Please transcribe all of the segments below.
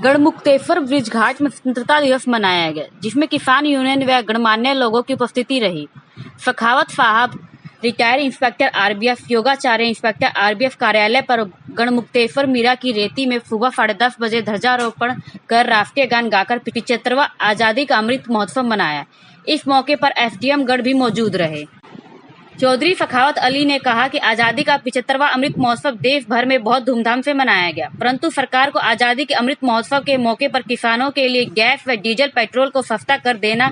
Garhmukteshwar bridge घाट में स्वतंत्रता दिवस मनाया गया, जिसमें किसान यूनियन व गणमान्य लोगों की उपस्थिति रही। Sakhawat sahab, retired inspector RBF, योगाचार्य इंस्पेक्टर आरबीएफ कार्यालय पर गढ़मुक्तेश्वर मीरा की रेती में सुबह 10:30 बजे ध्वजारोपण कर राष्ट्रीय गान गाकर 75वां आजादी का अमृत महोत्सव मनाया। इस मौके पर एसडीएम गढ़ भी मौजूद रहे। चौधरी सखावत अली ने कहा कि आजादी का 75वां अमृत महोत्सव देश भर में बहुत धूमधाम से मनाया गया, परंतु सरकार को आजादी के अमृत महोत्सव के मौके पर किसानों के लिए गैस व डीजल पेट्रोल को सस्ता कर देना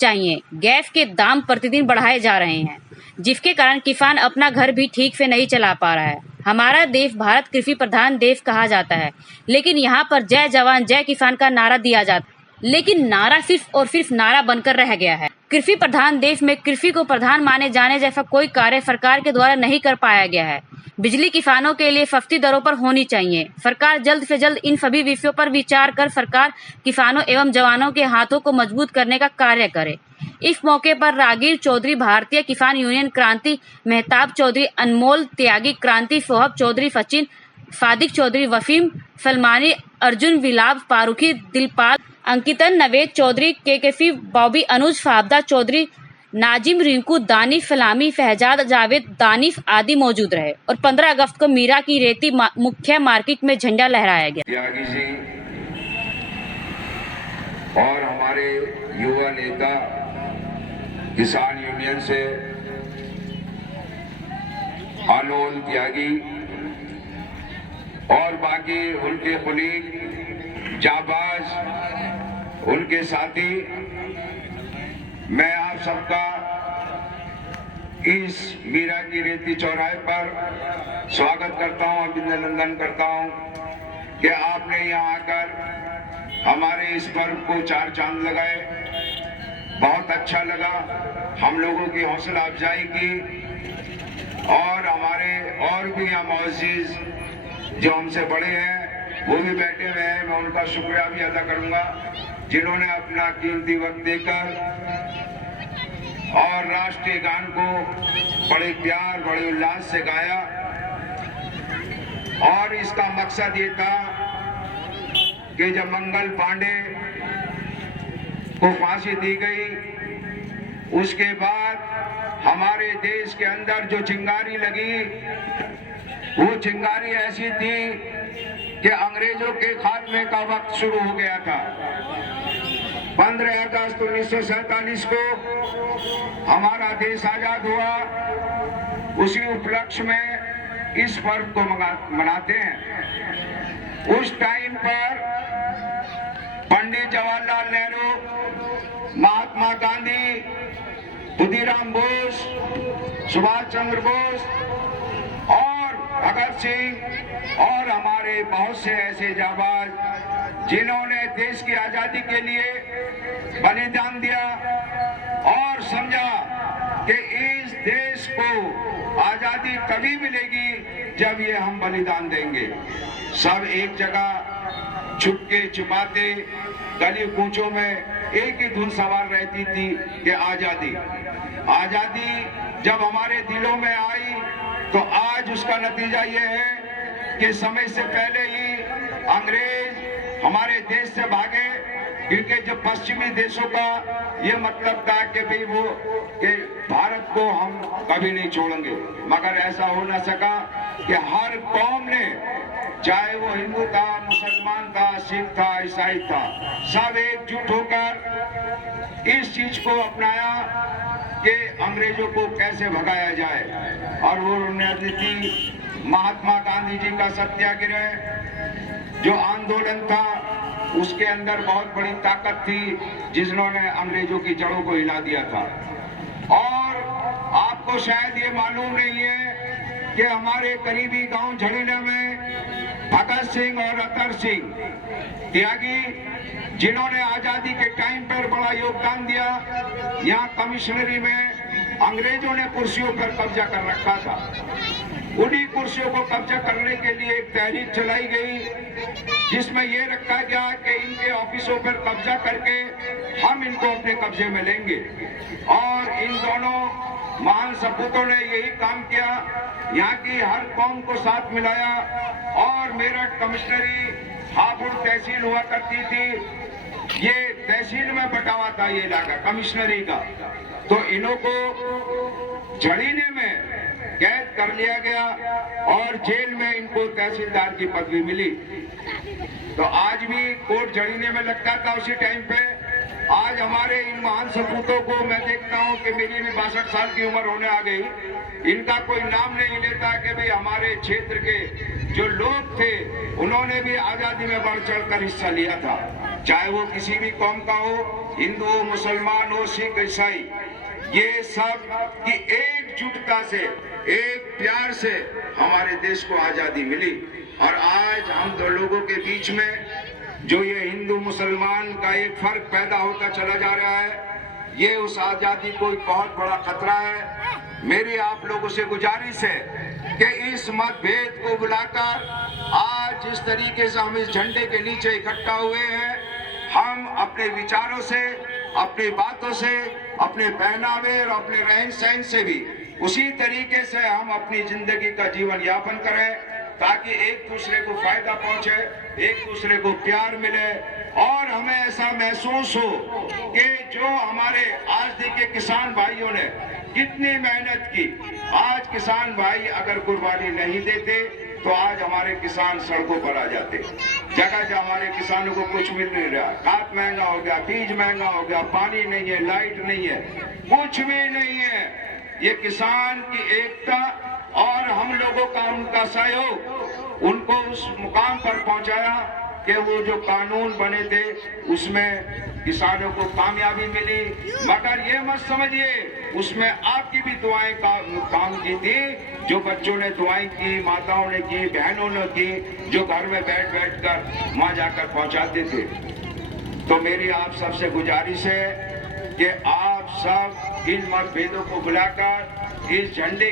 चाहिए। गैस के दाम प्रतिदिन बढ़ाए जा रहे हैं, जिसके कारण किसान अपना घर भी ठीक से नहीं चला पा रहा है। हमारा देश भारत कृषि प्रधान देश कहा जाता है, लेकिन यहाँ पर जय जवान जय किसान का नारा दिया जाता है, लेकिन नारा सिर्फ और सिर्फ नारा बनकर रह गया है। कृषि प्रधान देश में कृषि को प्रधान माने जाने जैसा कोई कार्य सरकार के द्वारा नहीं कर पाया गया है। बिजली किसानों के लिए सस्ती दरों पर होनी चाहिए। सरकार जल्द से जल्द इन सभी विषयों पर विचार कर सरकार किसानों एवं जवानों के हाथों को मजबूत करने का कार्य करे। इस मौके पर रागीर चौधरी, भारतीय किसान यूनियन क्रांति, मेहताब चौधरी, अनमोल त्यागी क्रांति, सोहब चौधरी, सचिन, सादिक चौधरी, वसीम सलमानी, अर्जुन विलाप, फारूकी, दिलपाल, अंकितन, नवेद चौधरी, केकेसी, बॉबी, अनुज, साबदा चौधरी, नाजिम, रिंकू, दानिश, सलामी, फहजाद, जावेद, दानिश आदि मौजूद रहे और 15 अगस्त को मीरा की रेती मुख्य मार्केट में झंडा लहराया गया। त्यागी जी और हमारे युवा नेता किसान यूनियन से अनमोल त्यागी और बाकी उनके कुलीग, जाबाज, उनके साथी, मैं आप सबका इस मीरा की रेती चौराहे पर स्वागत करता हूं, अभिनंदन करता हूं कि आपने यहाँ आकर हमारे इस पर्व को 4 चांद लगाए। बहुत अच्छा लगा, हम लोगों की हौसला अफजाई की और हमारे और भी यहाँ मौजूद जो हमसे बड़े हैं वो भी बैठे हुए हैं। मैं उनका शुक्रिया भी अदा करूंगा जिन्होंने अपना कीमती वक्त देकर और राष्ट्रीय गान को बड़े प्यार, बड़े उल्लास से गाया। और इसका मकसद ये था कि जब मंगल पांडे को फांसी दी गई, उसके बाद हमारे देश के अंदर जो चिंगारी लगी, वो चिंगारी ऐसी थी कि अंग्रेजों के खात्मे का वक्त शुरू हो गया था। 15 अगस्त 1947 को हमारा देश आजाद हुआ। उसी उपलक्ष्य में इस पर्व को मनाते हैं। उस टाइम पर पंडित जवाहरलाल नेहरू, महात्मा गांधी, खुदीराम बोस, सुभाष चंद्र बोस और भगत सिंह और हमारे बहुत से ऐसे जाबाज जिन्होंने देश की आजादी के लिए बलिदान दिया और समझा कि इस देश को आजादी तभी मिलेगी जब ये हम बलिदान देंगे। सब एक जगह छुपके छुपाते गली कूचों में एक ही धुन सवार रहती थी कि आजादी। आजादी जब हमारे दिलों में आई तो आज उसका नतीजा ये है कि समय से पहले ही अंग्रेज हमारे देश से भागे, क्योंकि जब पश्चिमी देशों का ये मतलब था कि भाई वो कि भारत को हम कभी नहीं छोड़ेंगे, मगर ऐसा हो न सका कि हर कौम ने, चाहे वो हिंदू था, मुसलमान था, सिख था, ईसाई था, सब एकजुट होकर इस चीज को अपनाया कि अंग्रेजों को कैसे भगाया जाए। और वो रणनीति महात्मा गांधी जी का सत्याग्रह जो आंदोलन था, उसके अंदर बहुत बड़ी ताकत थी जिन्होंने अंग्रेजों की जड़ों को हिला दिया था। और आपको शायद ये मालूम नहीं है कि हमारे करीबी गांव झड़ीला में भगत सिंह और अतर सिंह त्यागी, जिन्होंने आजादी के टाइम पर बड़ा योगदान दिया, यहाँ कमिश्नरी में अंग्रेजों ने कुर्सियों पर कब्जा कर रखा था। उन्हीं कुर्सियों को कब्जा करने के लिए एक तहरीक चलाई गई जिसमें यह रखा गया कि इनके ऑफिसों पर कब्जा करके हम इनको अपने कब्जे में लेंगे। और इन दोनों महान सपूतों ने यही काम किया, यहाँ की हर कौम को साथ मिलाया। और मेरठ कमिश्नरी हापुड़ तहसील हुआ करती थी, ये तहसील में बटावा था ये इलाका कमिश्नरी का, तो इन्हों को झड़ीने में कैद कर लिया गया और जेल में इनको तहसीलदार की पदवी मिली। तो आज भी कोर्ट झड़ीने में लगता था उसी टाइम पे। आज हमारे इन महान सपूतों को मैं देखता हूँ कि मेरी भी 62 साल की उम्र होने आ गई, इनका कोई नाम नहीं लेता कि भाई हमारे क्षेत्र के जो लोग थे उन्होंने भी आजादी में बढ़ चढ़ कर हिस्सा लिया था, चाहे वो किसी भी कौम का हो, हिंदू हो, मुसलमान हो, सिख, ईसाई, ये सब की एकजुटता से, एक प्यार से हमारे देश को आजादी मिली। और आज हम दो लोगों के बीच में जो ये हिंदू मुसलमान का एक फर्क पैदा होता चला जा रहा है, ये उस आजादी को एक बहुत बड़ा खतरा है। मेरी आप लोगों से गुजारिश है कि इस मतभेद को बुलाकर आज जिस तरीके से हम इस झंडे के नीचे इकट्ठा हुए हैं, हम अपने विचारों से, अपनी बातों से, अपने पहनावे और अपने रहन सहन से भी उसी तरीके से हम अपनी जिंदगी का जीवन यापन करें, ताकि एक दूसरे को फायदा पहुंचे, एक दूसरे को प्यार मिले और हमें ऐसा महसूस हो कि जो हमारे आज देखिए किसान भाइयों ने कितनी मेहनत की, आज किसान भाई अगर कुर्बानी नहीं देते तो आज हमारे किसान सड़कों पर आ जाते। जगह जगह हमारे किसानों को कुछ मिल नहीं रहा, खाद महंगा हो गया, बीज महंगा हो गया, पानी नहीं है, लाइट नहीं है, कुछ भी नहीं है। ये किसान की एकता और हम लोगों का उनका सहयोग उनको उस मुकाम पर पहुंचाया कि वो जो कानून बने थे उसमें किसानों को कामयाबी मिली। मगर ये मत समझिए उसमें आपकी भी दुआएं काम की थी, जो बच्चों ने दुआएं की, माताओं ने की, बहनों ने की, जो घर में बैठ बैठ कर वहां जाकर पहुंचाते थे। तो मेरी आप सबसे गुजारिश है कि आप सब इन मतभेदों को बुलाकर इस झंडे